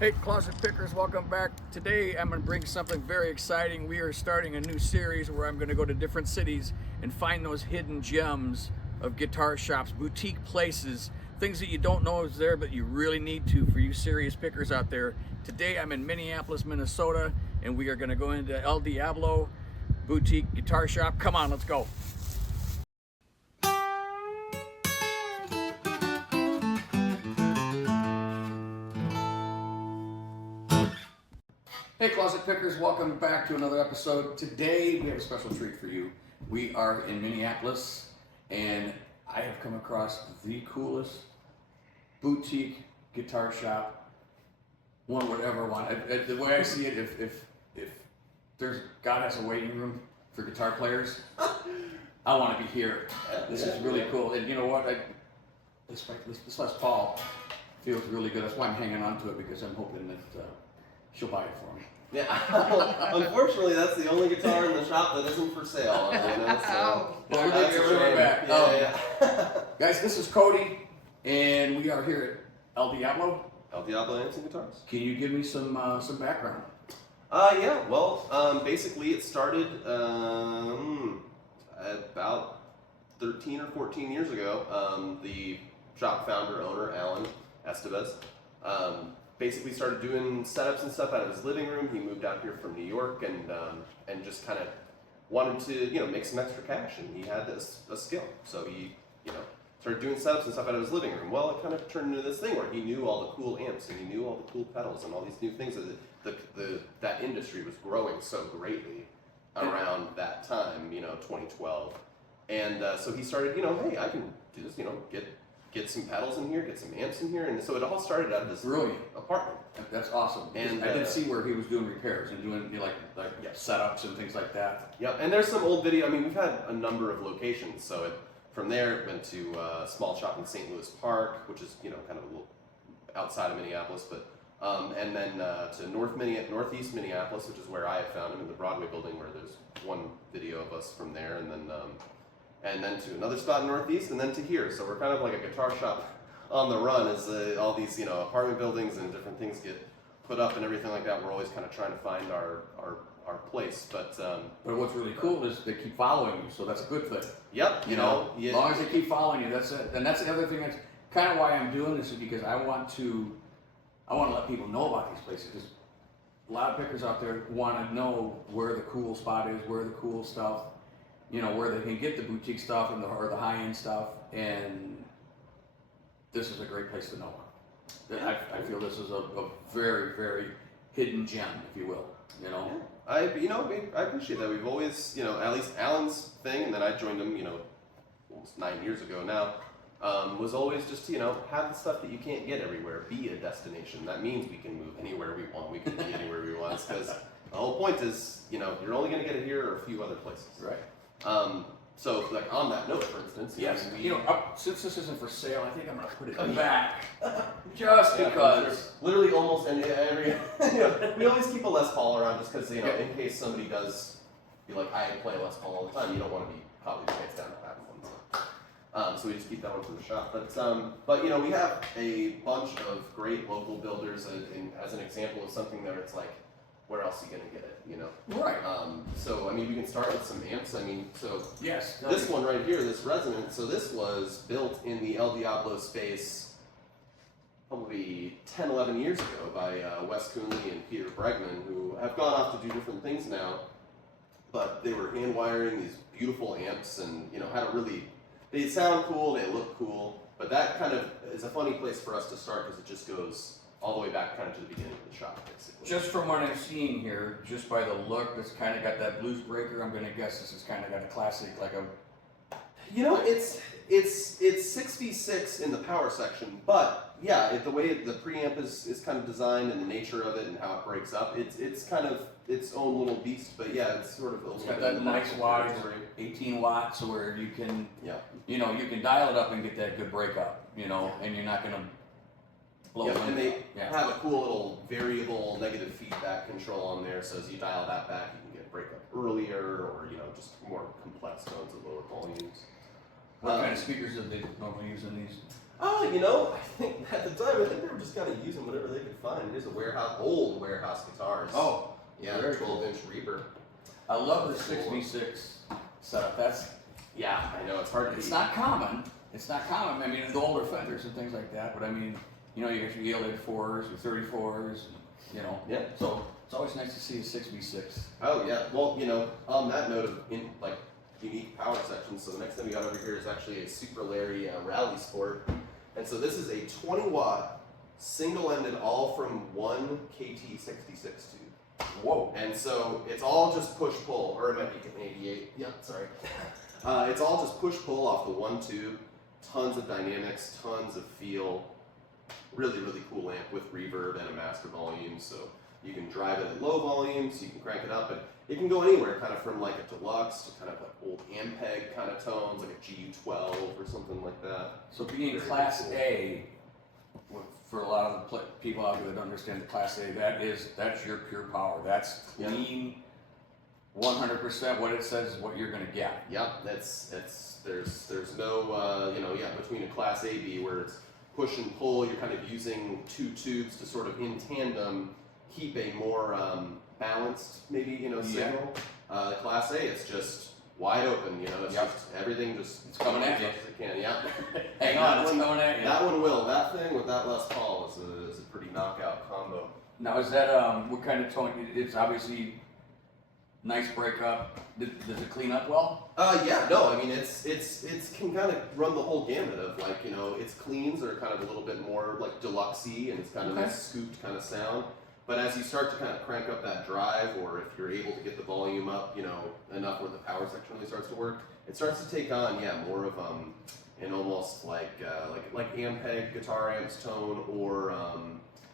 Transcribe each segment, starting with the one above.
Hey Closet Pickers, welcome back. Today I'm going to bring something very exciting. We are starting a new series where I'm going to go to different cities and find those hidden gems of guitar shops, boutique places, things that you don't know is there but you really need to for you serious pickers out there. Today I'm in Minneapolis, Minnesota, and we are going to go into El Diablo boutique guitar shop. Come on, let's go. Hey Closet Pickers, welcome back to another episode. Today we have a special treat for you. We are in Minneapolis and I have come across the coolest boutique guitar shop one would ever want. The way I see it, if there's God has a waiting room for guitar players, I want to be here. This is really cool. And you know what? This Les Paul feels really good. That's why I'm hanging on to it, because I'm hoping that she'll buy it for me. Yeah, unfortunately, that's the only guitar in the shop that isn't for sale. You know, so well, that's a shame. Back. Yeah. Guys, this is Cody, and we are here at El Diablo. El Diablo Amps and Guitars. Can you give me some background? Yeah. Well, basically, it started about 13 or 14 years ago. The shop founder, owner, Alan Estevez, basically started doing setups and stuff out of his living room. He moved out here from New York and just kind of wanted to make some extra cash, and he had a skill. So he started doing setups and stuff out of his living room. Well, it kind of turned into this thing where he knew all the cool amps and he knew all the cool pedals and all these new things. That industry was growing so greatly around that time, 2012. And so he started, hey, I can do this, get some pedals in here, get some amps in here, and so it all started out of this brilliant apartment. That's awesome. And I did see where he was doing repairs and doing setups and things like that. Yeah, and there's some old video. I mean, we've had a number of locations. So from there, it went to a small shop in St. Louis Park, which is kind of a little outside of Minneapolis, but and then to northeast Minneapolis, which is where I found him in the Broadway building, where there's one video of us from there, and then to another spot in Northeast, and then to here. So we're kind of like a guitar shop on the run as all these apartment buildings and different things get put up and everything like that. We're always kind of trying to find our place. But what's really cool is they keep following you, so that's a good thing. Yep. As long as they keep following you, that's it. And that's the other thing. That's kind of why I'm doing this, is because I want to let people know about these places. Because a lot of pickers out there want to know where the cool spot is, where the cool stuff. Where they can get the boutique stuff or the high-end stuff, and this is a great place to know. I feel this is a very, very hidden gem, if you will. Yeah. I appreciate that. We've always, at least Alan's thing, and then I joined him, almost 9 years ago now, was always just to, have the stuff that you can't get everywhere, be a destination. That means we can move anywhere we want, we can be anywhere we want, because the whole point is, you're only going to get it here or a few other places. Right. So, like on that note, for instance, yes, since this isn't for sale, I think I'm gonna put it back, just because. Literally, almost every, we always keep a Les Paul around just because in case somebody does be like, I play Les Paul all the time, you don't want to be caught with your pants down to having one. So we just keep that one for the shop. But we have a bunch of great local builders, as an example of something that it's like, where else are you gonna get it? Right. So we can start with some amps. Yes. This one right here, this Resonant. So this was built in the El Diablo space probably 10, 11 years ago by Wes Coonley and Peter Bregman, who have gone off to do different things now. But they were hand wiring these beautiful amps, and they sound cool, they look cool. But that kind of is a funny place for us to start, because it just goes all the way back kind of to the beginning of the shop, basically. Just from what I'm seeing here, just by the look, it's kind of got that blues breaker. I'm going to guess this has kind of got a classic, like a... It's 66 in the power section, but yeah, the way the preamp is kind of designed and the nature of it and how it breaks up, it's kind of its own little beast. But yeah, it's sort of it's got that nice wattage, 18 watts, where you can, you can dial it up and get that good breakup, and you're not going to. And they have a cool little variable negative feedback control on there, so as you dial that back, you can get breakup earlier, or just more complex tones at lower volumes. What kind of speakers do they normally use in these? I think at the time, I think they were just kind of using whatever they could find. Here's a old warehouse guitars. Oh, yeah, very 12-inch Reaper. I love the 6v6 setup. Yeah, I know, it's hard to beat. It's not common. It's not common. I mean, the older Fenders and things like that, but I mean, you got your Yale 4s, your 34s, Yeah. So it's always nice to see a 6v6. Oh, yeah. Well, on that note of, unique power sections, so the next thing we got over here is actually a Super Larry Rally Sport. And so this is a 20-watt, single-ended, all from one KT66 tube. Whoa. And so it's all just push-pull, or it might be an 88. Yeah, sorry. It's all just push-pull off the one tube. Tons of dynamics, tons of feel. Really, really cool amp with reverb and a master volume. So you can drive it at low volumes, you can crank it up, and it can go anywhere, kind of from like a deluxe to kind of like old Ampeg kind of tones, like a GU12 or something like that. So being Very Class cool. A, for a lot of the people out there that understand the Class A, that's your pure power. That's clean, 100%. What it says is what you're going to get. Yep, there's no between a Class A B where it's push and pull, you're kind of using two tubes to sort of in tandem keep a more balanced signal. Class A, it's just wide open. It's just everything just it's coming at you. as it can. Yeah. Hang on, it's coming at you. That one will. That thing with that Les Paul is a pretty knockout combo. Now is that what kind of tone? It's obviously nice breakup. Does it clean up well? No, I mean it's can kind of run the whole gamut of its cleans are kind of a little bit more like deluxe-y and it's kind of a scooped kind of sound. But as you start to kind of crank up that drive, or if you're able to get the volume up, enough where the power section really starts to work, it starts to take on more of an almost like Ampeg guitar amps tone, or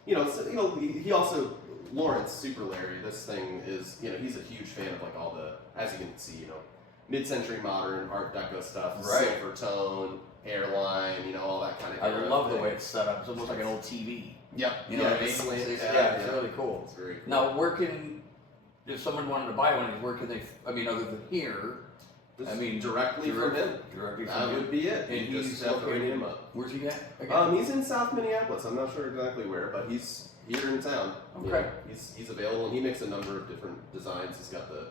he also Lawrence Super Larry. This thing is he's a huge fan of like all the, as you can see, mid-century modern Art Deco stuff, Right. silver tone, airline, all that kind of. I love the way it's set up. It's almost like an old TV. Yep. You know what I mean? It's really cool. It's very cool. Now, if someone wanted to buy one, where can they? I mean, other than here, directly from him. Directly That from him. would be it. And You he's just have to ring located. him up. Where's he at? Again? He's in South Minneapolis. I'm not sure exactly where, but he's here in town. Okay. He's available, and he makes a number of different designs. He's got the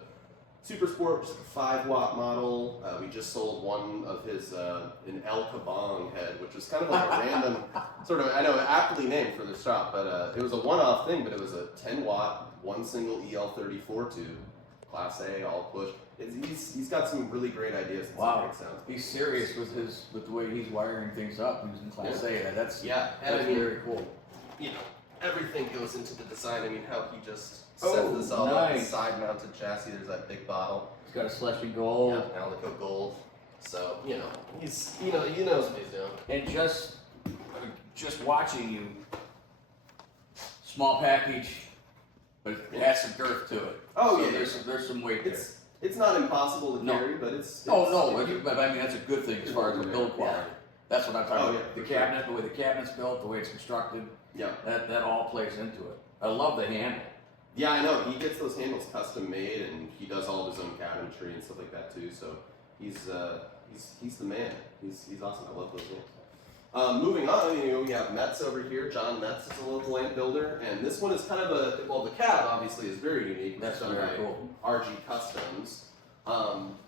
Super Sport, which is a 5-watt model. We just sold one of his an El Kabong head, which is kind of like a random sort of, I know, aptly named for the shop, but it was a one-off thing. But it was a 10-watt, one single EL34 tube, Class A, all push. He's got some really great ideas. Wow. Sounds He's serious with the way he's wiring things up using Class A. That's and very cool. Everything goes into the design. I mean, how he just Oh, sets this all up, nice. side-mounted chassis. There's that big bottle. He's got a slushy gold. Yeah, Alnico gold. So he's he knows what he's doing. And just watching you, small package, but it has some girth to it. Oh, So yeah. there's some weight there. It's not impossible to No. carry, but it's But I mean that's a good thing as far as the build quality. Yeah. That's what I'm talking Oh, about. yeah, The for sure. cabinet, the way the cabinet's built, the way it's constructed, Yeah. that all plays into it. I love the handle. Yeah, I know. He gets those handles custom made, and he does all of his own cabinetry and stuff like that too. So he's the man. He's awesome. I love those names. Moving on, we have Metz over here. John Metz is a local amp builder, and this one is kind of the cab obviously is very unique. That's It's done very by cool. RG Customs,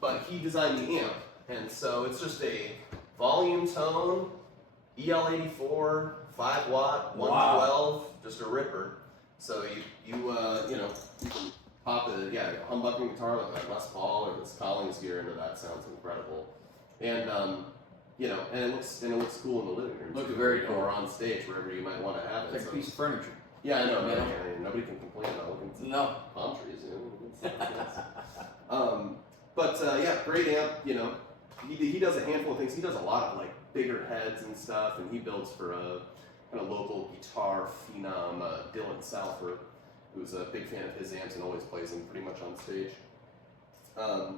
but he designed the amp, and so it's just a volume tone, EL84, 5-watt, 112, just a ripper. So you can pop a humbucking guitar like that Les Paul or this Collins gear into that. Sounds incredible, and and it looks cool in the living room. Looks too, very cool. or on stage wherever you might want to have it. It's like a piece of furniture. Yeah, I know. Right? Yeah. I mean, nobody can complain about looking at No. palm trees. But great amp. He does a handful of things. He does a lot of like bigger heads and stuff, and he builds for a kind of local guitar phenom, Dylan Salford, who's a big fan of his amps and always plays them pretty much on stage. So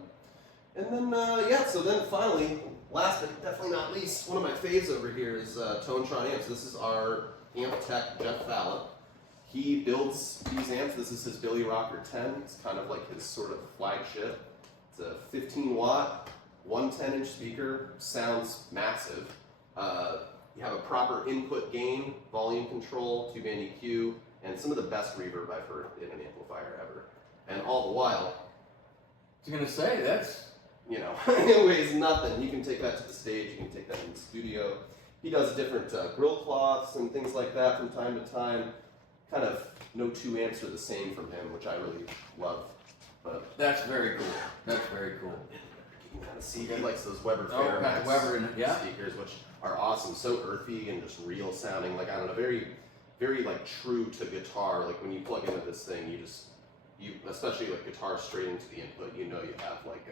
then finally, last but definitely not least, one of my faves over here is Tonetron Amps. This is our amp tech, Jeff Fallon. He builds these amps. This is his Billy Rocker 10. It's kind of like his sort of flagship. It's a 15-watt, 110-inch speaker. Sounds massive. You have a proper input gain, volume control, two-band EQ, and some of the best reverb I've heard in an amplifier ever. And all the while, I was gonna say that's. you know, it weighs nothing. You can take that to the stage, you can take that in the studio. He does different grill cloths and things like that from time to time. Kind of no two amps are the same from him, which I really love. But That's very cool. That's very cool. you can kind of see he likes those Weber Oh, got Fairmax the Weber in it, yeah. speakers, which are awesome, so earthy and just real sounding. Like I don't know, very, very like true to guitar. Like when you plug into this thing, you especially like guitar straight into the input, you know you have like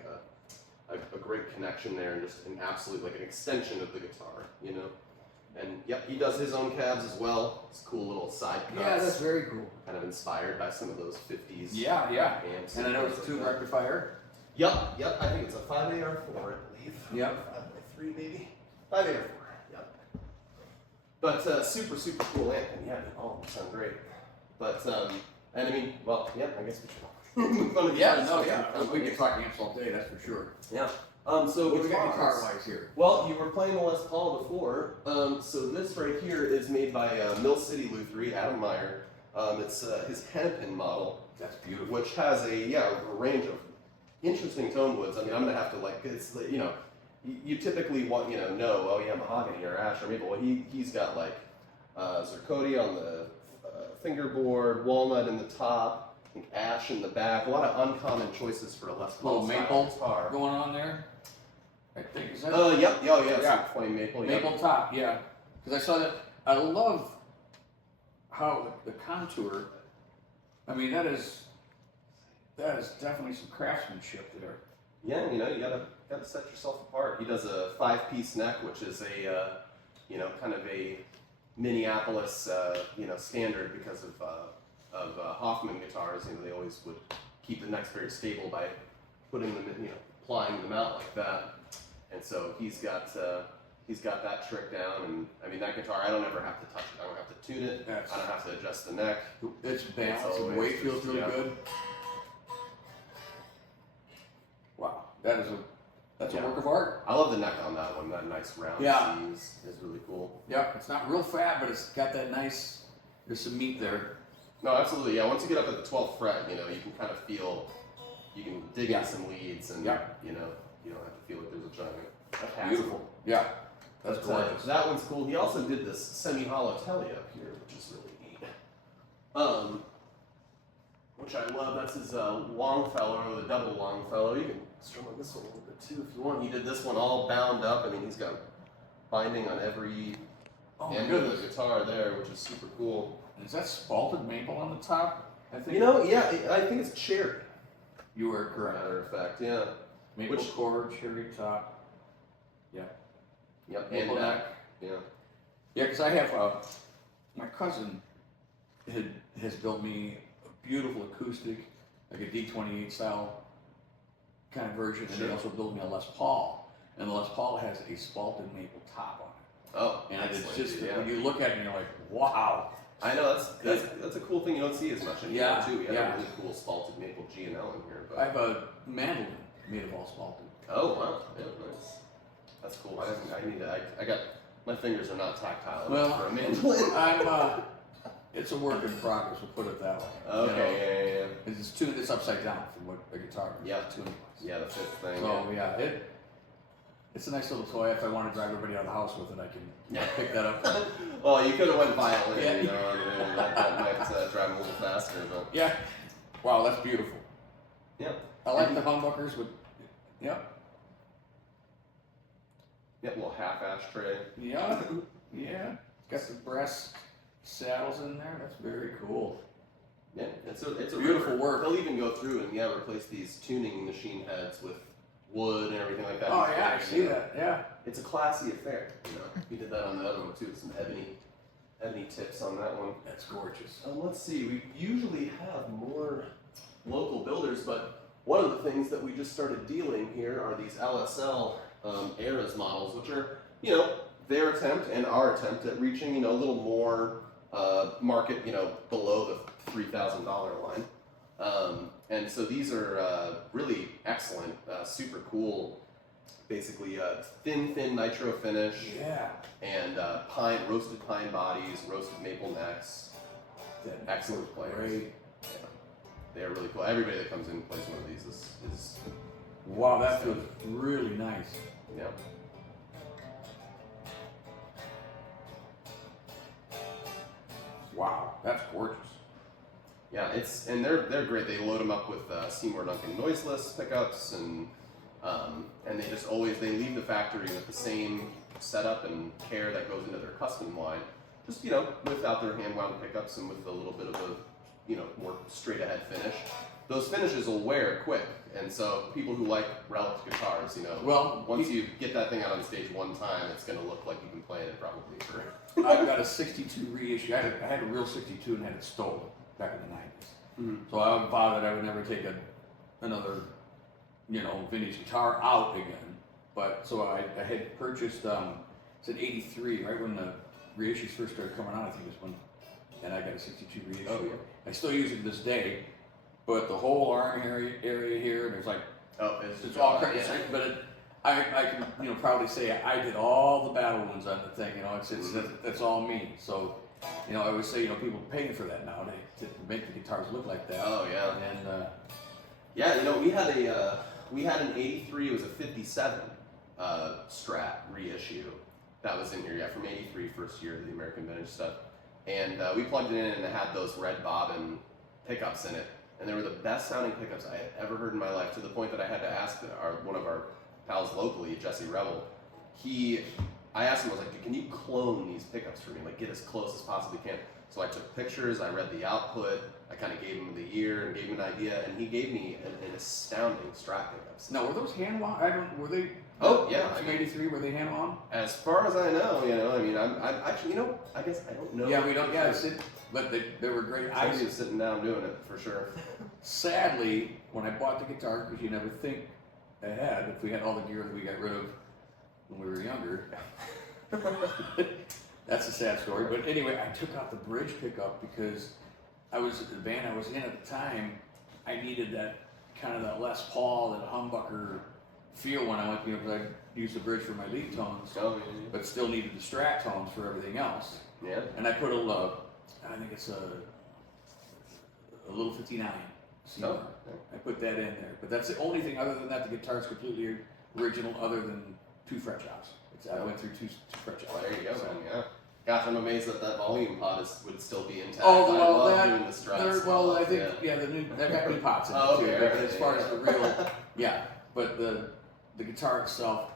a great connection there and just an absolute like an extension of the guitar, you know. And yep, he does his own cabs as well. It's cool little side cuts. Yeah, that's very cool. Kind of inspired by some of those 50s Yeah, yeah. amps. And I know it's a things tube like that. rectifier. Yep, I think it's a 5AR4, I believe. Yep. 5x3 maybe? 5AR4, yep. But super, super cool amp. And yeah, all of them sound great. But, and I mean, well, yeah, I guess we should move on to Yeah, guitars. no, yeah. We can talk amps all day, that's for sure. Yeah. So What do we got guitars. guitar-wise here? Well, you were playing the Les Paul before. So this right here is made by Mill City Lutherie, Adam Meyer. It's his Hennepin model, That's beautiful. which has a range of interesting tone woods. I mean, I'm gonna have to like, it's you know, you typically want know oh yeah, mahogany or ash or maple. Well, he's got like zirconia on the fingerboard, walnut in the top, I think ash in the back. A lot of uncommon choices for a Les Paul Little style maple guitar. going on there. I think is that Yep, yeah, Yeah. yeah, flame maple. Yep. maple top? Yeah, because I saw that. I love how the contour. I mean, that is definitely some craftsmanship there. Yeah, you gotta set yourself apart. He does a 5-piece neck, which is a kind of a Minneapolis standard because of Hoffman guitars. They always would keep the necks very stable by putting them in, plying them out like that. And so he's got that trick down. And I mean, that guitar, I don't ever have to touch it. I don't have to tune it. That's- I don't have to adjust the neck. It's balanced and always weight feels just- really yeah. good. Wow, that's Yeah. a work of art. I love the neck on that one. That nice round Yeah. C is really cool. Yeah, it's not real fat, but it's got that nice. There's some meat there. No, absolutely. Yeah, once you get up at the 12th fret, you can kind of feel, you can dig Yeah. in some leads, and Yeah. you don't have to feel like there's a giant chasm. Beautiful. Yeah, that's But, gorgeous. that one's cool. He also did this semi-hollow telly up here, which is really neat. Which I love. That's his Longfellow, the double Longfellow. You can strum on this one a little bit too if you want. He did this one all bound up. I mean, he's got binding on every Oh my end of goodness. the guitar there, which is super cool. Is that spalted maple on the top? I think Yeah, I think it's cherry. you were As a correct. matter of fact, yeah. Maple Which- core, cherry top. Yep. Maple and neck. Yeah. Yeah, because I have my cousin has built me a beautiful acoustic, like a D28 style kind of version, and Sure. he also built me a Les Paul, and the Les Paul has a spalted maple top on it, Oh, and it's excellent, just yeah. when you look at it, and you're like, wow. I know that's a cool thing you don't see as much anymore Yeah, too. We have yeah. a really cool spalted maple G and L in here, I but have a mandolin made of all spalted. oh wow, yeah, nice. That's cool. I got my fingers are not tactile Well, for a mandolin. It's a work in progress. We'll put it that way. Okay, yeah. It's tuned. It's upside down from what a guitar is Yeah. tuned was. Yeah, the fifth thing. So yeah, it's a nice little toy. If I want to drive everybody out of the house with it, I can pick that up. Well, you could have went violin, Yeah. and that might drive them a little faster, but Yeah. Wow, that's beautiful. yeah. I like the humbuckers with. Yep. Yeah, little half ashtray. Yeah. Yeah. Got the brass saddles in there. That's very cool. Yeah, it's a Beautiful ripper. work. They'll even go through and replace these tuning machine heads with wood and everything like that. Oh yeah, I see that. Yeah. It's a classy affair. He did that on the other one too. Some ebony tips on that one. That's gorgeous. Let's see. We usually have more local builders, but one of the things that we just started dealing here are these LSL Eras models, which are their attempt and our attempt at reaching a little more market below the $3,000 line. And so these are really excellent, super cool basically a thin nitro finish. Yeah. And roasted pine bodies, roasted maple necks. Excellent players. Great. Yeah. They are really cool. Everybody that comes in and plays one of these is wow, that feels really nice. yeah. Wow, that's gorgeous. Yeah, they're great. They load them up with Seymour Duncan noiseless pickups, and they just always leave the factory with the same setup and care that goes into their custom line. Just without their hand wound pickups and with a little bit of a more straight ahead finish. Those finishes will wear quick, and so people who like relic guitars, well, once you get that thing out on stage one time, it's going to look like you've been playing it probably for. I've got a 62 reissue. I had a real 62 and had it stolen back in the 90s. Mm-hmm. So I vowed that I would never take another, vintage guitar out again. But so I had purchased, it's an 83, right when the reissues first started coming out, I think it was when, and I got a 62 reissue. Oh, yeah. I still use it to this day, but the whole arm area here, there's like, it's all crazy. Yeah. But I can proudly say I did all the battle wounds on the thing. That's all me. So I always say people paying for that now to make the guitars look like that. Oh yeah. And yeah, we had an 83. It was a 57 Strat reissue that was in here. Yeah, from 83, first year of the American Vintage stuff. And we plugged it in and it had those red bobbin pickups in it. And they were the best sounding pickups I had ever heard in my life, to the point that I had to ask one of our pals locally, Jesse Rebel. I asked him, I was like, can you clone these pickups for me? Like, get as close as possibly can. So I took pictures, I read the output, I kind of gave him the year and gave him an idea, and he gave me an astounding Strat pickups. now, were those hand wound? Were they? Oh yeah, From 83, were they hand wound? As far as I know, I'm actually, I guess I don't know. Yeah, we don't. Yeah, but they were great. Somebody was sitting down doing it for sure. Sadly, when I bought the guitar, because you never think ahead, if we had all the gear that we got rid of when we were younger, that's a sad story. But anyway, I took out the bridge pickup because the band I was in at the time, I needed that kind of that Les Paul, that humbucker feel when I went, because I used the bridge for my lead tones, but still needed the Strat tones for everything else. Yeah. And I put I think it's a little 59. I put that in there, but that's the only thing. Other than that, the guitar is completely original, other than 2 fret jobs. I went through two fret jobs. Well, there you go, man. Yeah. Gosh, I'm amazed that volume pod would still be intact. Oh, well, I love doing the Struts. Well, I think they've got new pots in it too. Okay, But as far as the real, but the guitar itself.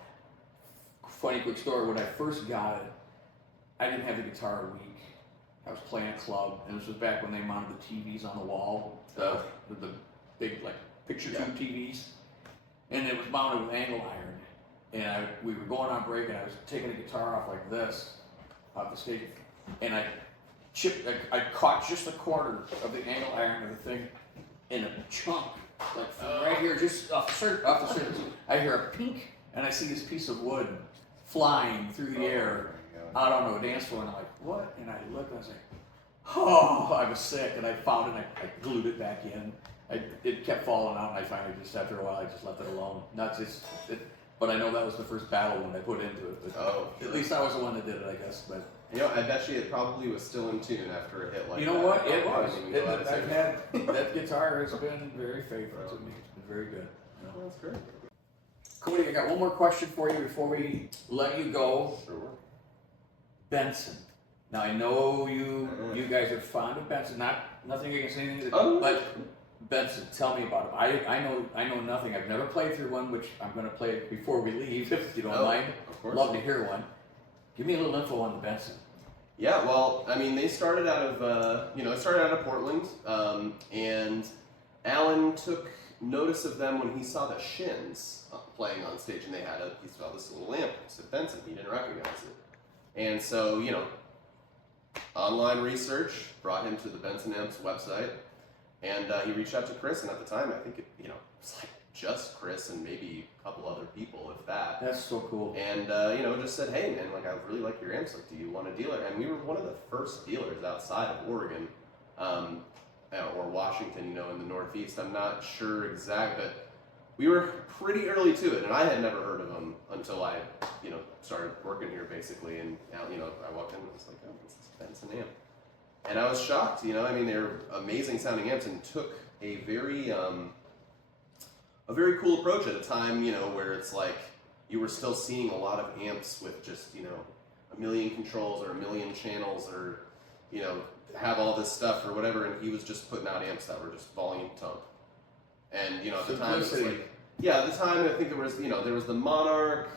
Funny quick story. When I first got it, I didn't have the guitar a week. I was playing a club, and this was back when they mounted the TVs on the wall, the big picture tube TVs, and it was mounted with angle iron. And we were going on break, and I was taking the guitar off like this, off the stage, and I caught just a quarter of the angle iron of the thing in a chunk, like from right here, just off the surface. I hear a pink, and I see this piece of wood flying through the air out onto a dance floor, and I'm like, what? And I looked, and I was like, oh, I was sick, and I found it, and I glued it back in. It kept falling out, and I finally just, after a while, I just left it alone. But I know that was the first battle one I put into it. But at least I was the one that did it, I guess. But I bet you it probably was still in tune after a hit like that. you know what? It was. I've had that guitar has been very faithful to me. It's been very good. That's great. Cody, I got one more question for you before we let you go. Sure. Benson. Now I know you guys are fond of Benson. Nothing against anything, but Benson, tell me about him. I know nothing. I've never played through one, which I'm going to play before we leave, if you don't mind. Of course. Love to hear one. Give me a little info on the Benson. Yeah, well, they started out of Portland, and Alan took notice of them when he saw the Shins playing on stage, and he saw this little amp. It said Benson. He didn't recognize it, and so online research brought him to the Benson Amps website, and he reached out to Chris, and at the time, I think it was like just Chris and maybe a couple other people, if that. That's so cool. And just said, hey man, I really like your amps. Do you want a dealer? And we were one of the first dealers outside of Oregon, or Washington, in the Northeast. I'm not sure exact, but we were pretty early to it, and I had never heard of them until I, started working here basically, and I walked in and was like, oh, this is Benson amp. And I was shocked, they're amazing sounding amps and took a very cool approach at a time, where it's like you were still seeing a lot of amps with just, a million controls or a million channels or, have all this stuff or whatever, and he was just putting out amps that were just volume tone. And, at the time, it was like, at the time, I think there was the Monarch,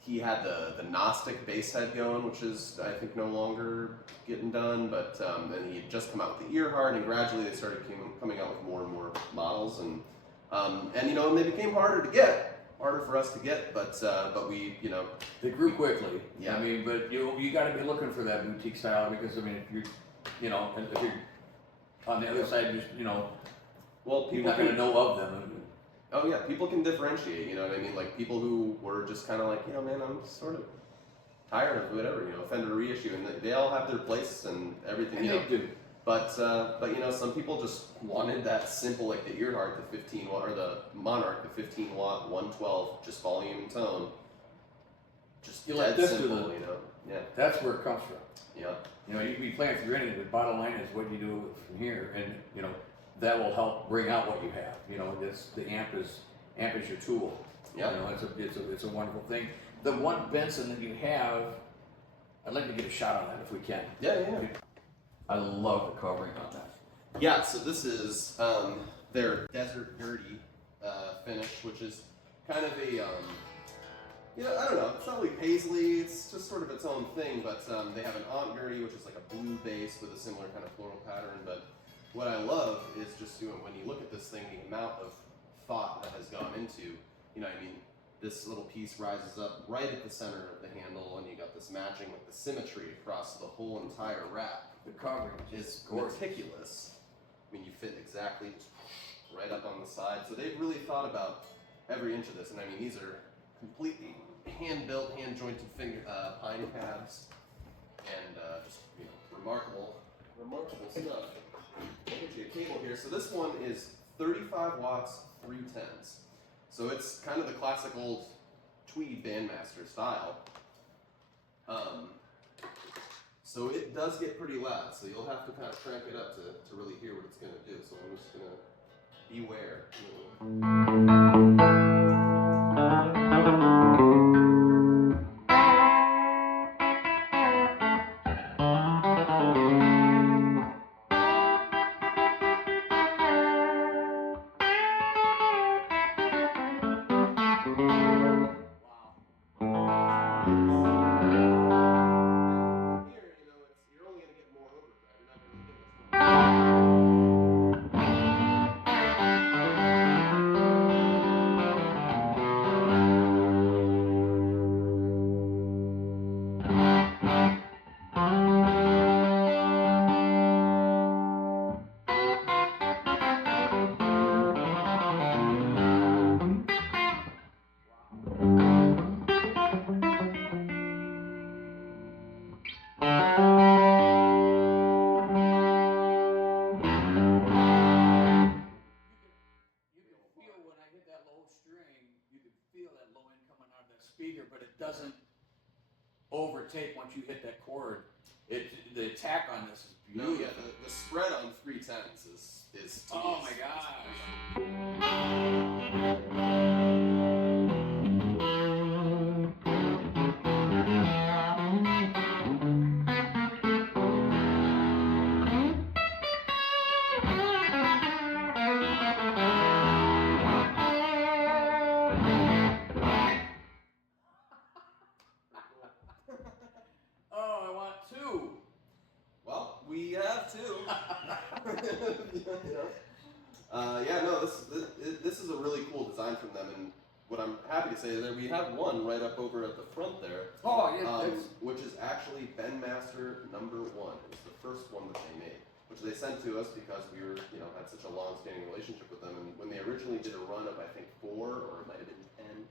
he had the Gnostic bass head going, which is, I think, no longer getting done, but and he had just come out with the Earhart, and gradually they started coming out with more and more models, and they became harder for us to get, but we, They grew quickly. Yeah. But you got to be looking for that boutique style, because, if you're, if you're on the other side, just, well, you're not going to know of them. Oh yeah, people can differentiate, you know what I mean? Like people who were just kind of like, man, I'm sort of tired of whatever, Fender reissue, and they all have their place and everything, And they do. But some people just wanted that simple, like the Earhart, the 15 watt, or the Monarch, the 15 watt, 112, just volume and tone. Just Like dead this simple, Yeah. That's where it comes from. Yeah. You can be playing through anything, but bottom line is what you do from here, and that will help bring out what you have. The amp is your tool. Yeah. It's a wonderful thing. The one Benson that you have, I'd like to get a shot on that if we can. Yeah. I love the covering on that. Yeah, so this is their Desert Dirty finish, which is kind of a, I don't know, it's not really paisley, it's just sort of its own thing, but they have an Aunt Dirty, which is like a blue base with a similar kind of floral pattern, but what I love is just when you look at this thing, the amount of thought that has gone into, this little piece rises up right at the center of the handle, and you got this matching, like the symmetry across the whole entire wrap. The covering Is meticulous. You fit exactly just right up on the side. So they've really thought about every inch of this, and these are completely hand-built, hand-jointed pine tabs, and just remarkable stuff. I'll get you a cable here. So this one is 35 watts, 310s. So it's kind of the classic old Tweed Bandmaster style. So it does get pretty loud, so you'll have to kind of crank it up to really hear what it's going to do. So I'm just going to beware. But it doesn't overtake once you hit that chord. The attack on this is beautiful. No, yeah, the spread on 310s is oh my gosh. We have two. This is a really cool design from them, and what I'm happy to say is that we have one right up over at the front there. Oh, yeah, which is actually Bandmaster #1. It was the first one that they made, which they sent to us because we were, had such a long-standing relationship with them. And when they originally did a run of, I think, 4 or it might have been 10,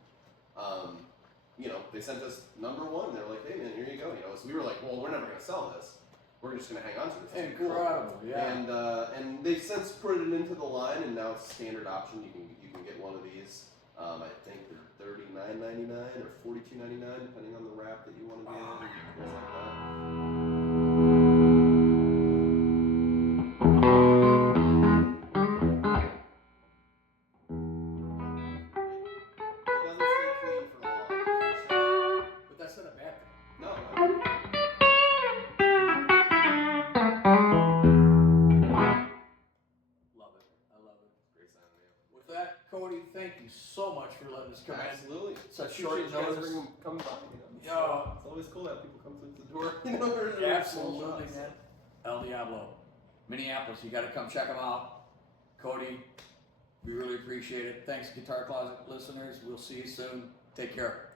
they sent us #1. They're like, hey man, here you go. So we were like, well, we're never gonna sell this. we're just going to hang on to this. Incredible, yeah. And they've since put it into the line, and now it's a standard option. You can get one of these. I think they're $39.99 or $42.99, depending on the wrap that you want to get, and things like that. It doesn't stay clean for long. But that's not a bad thing. No. Love it. I love it. Great sound, man. With that, Cody, thank you so much for letting us come in. Absolutely. Such Short short notice. notice. Come by. Yeah. It's always cool to have people come through the door. You know, there's a Absolutely, small shop, so. man. El Diablo, Minneapolis. You got to come check them out. Cody, we really appreciate it. Thanks, Guitar Closet listeners. We'll see you soon. Take care.